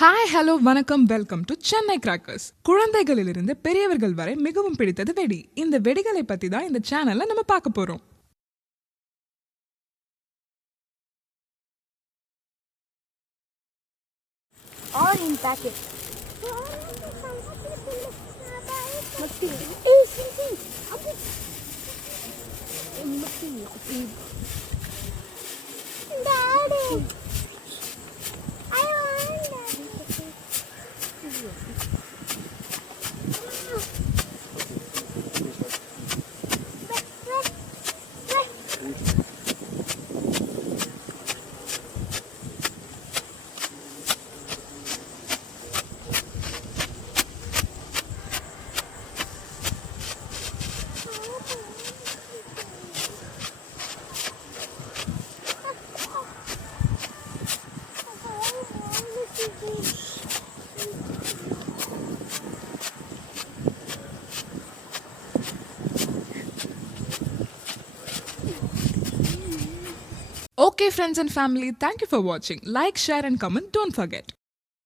Hi hello வணக்கம் welcome to Chennai crackers குழந்தைகளிலிருந்து பெரியவர்கள் வரை மிகவும் பிடித்தது வெடி இந்த வெடிகளை பற்றி தான் இந்த சேனலில் நம்ம பார்க்க போகிறோம் Daddy! Okay, friends and family, thank you for watching. Like, share, and comment. Don't forget.